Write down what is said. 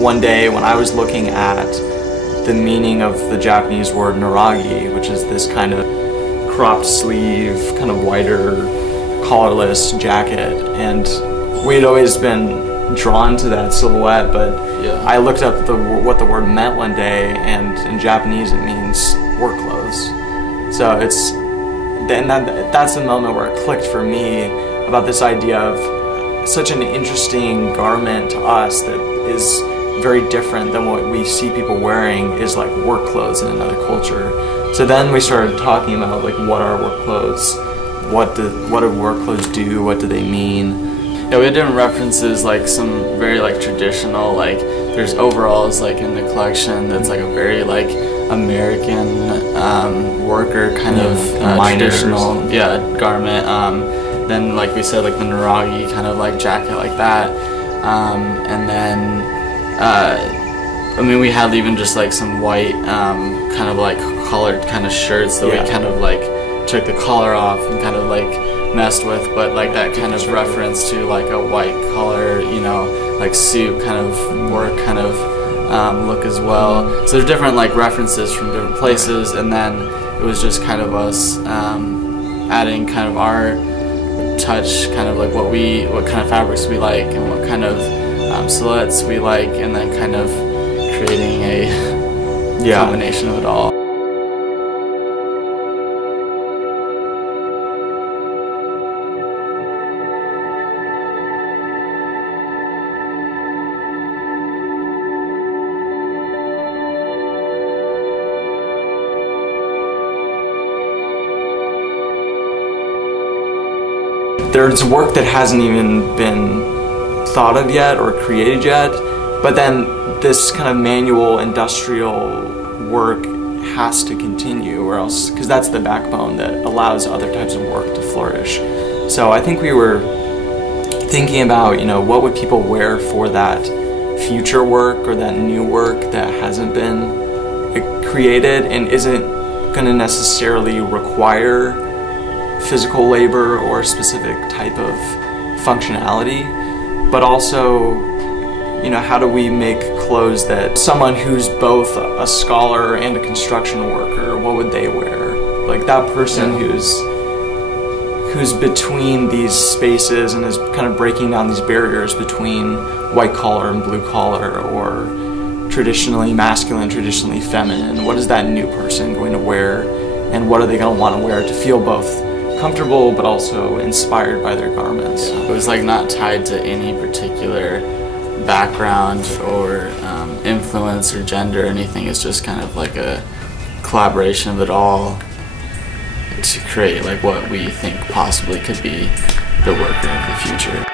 One day when I was looking at the meaning of the Japanese word naragi, which is this kind of cropped sleeve, kind of wider, collarless jacket, and we'd always been drawn to that silhouette, but yeah. I looked up what the word meant one day, and in Japanese it means work clothes. So that's the moment where it clicked for me about this idea of such an interesting garment to us that is very different than what we see people wearing is like work clothes in another culture. So then we started talking about like what are work clothes, what do work clothes do, what do they mean. Yeah, we had different references, like some very like traditional, like there's overalls like in the collection that's like a very like American worker kind of traditional garment. Then like we said, like the naragi kind of like jacket like that, and then I mean we had even just like some white kind of like collared kind of shirts that we kind of like took the collar off and kind of like messed with, but like that kind of reference to like a white collar, you know, like suit kind of work kind of look as well. So there's different like references from different places, and then it was just kind of us adding kind of our touch, kind of like what kind of fabrics we like and what kind of silhouettes we like, and then kind of creating a combination of it all. There's work that hasn't even been thought of yet or created yet, but then this kind of manual industrial work has to continue, or else, because that's the backbone that allows other types of work to flourish. So I think we were thinking about, you know, what would people wear for that future work or that new work that hasn't been created and isn't going to necessarily require physical labor or a specific type of functionality, but also, you know, how do we make clothes that someone who's both a scholar and a construction worker, what would they wear? Like that person who's between these spaces and is kind of breaking down these barriers between white collar and blue collar, or traditionally masculine, traditionally feminine. What is that new person going to wear, and what are they going to want to wear to feel both comfortable but also inspired by their garments? It was like not tied to any particular background or influence or gender or anything. It's just kind of like a collaboration of it all to create like what we think possibly could be the worker of the future.